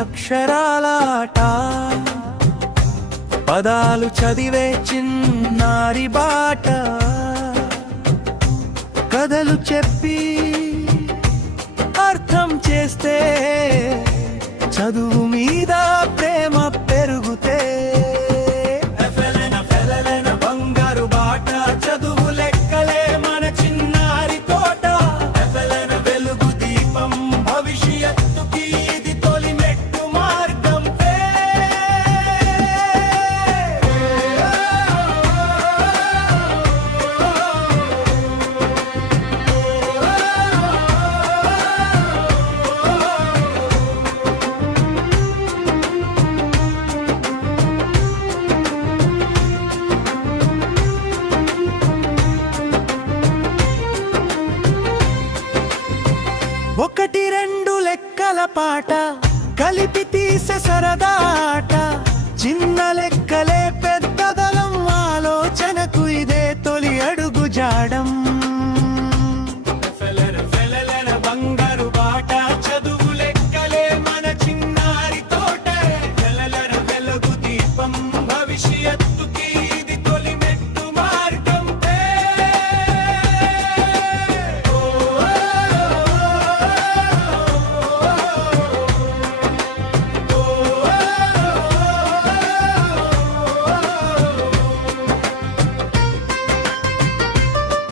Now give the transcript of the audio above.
అక్షరాలాట పదాలు చదివే చిన్నారి బాట కథలు చెప్పి అర్థం చేస్తే చదువు మీద ప్రేమ పెరుగుతే బంగారు బాట చదువు లెక్కలే మన చిన్నారి తోట వెలుగు దీపం భవిష్యత్తుకి ఇది తొలి మెట్టు మార్గం ఒకటి రెండు లెక్కల పాట కలిపి తీసే సరదాట చిన్న లెక్కలే పెద్దదలం ఆలోచనకు ఇదే తొలి అడుగు జాడం బంగారు బాట చదువు లెక్కలే మన చిన్నారి తోట వెలుగు దీపం భవిష్యత్తుకి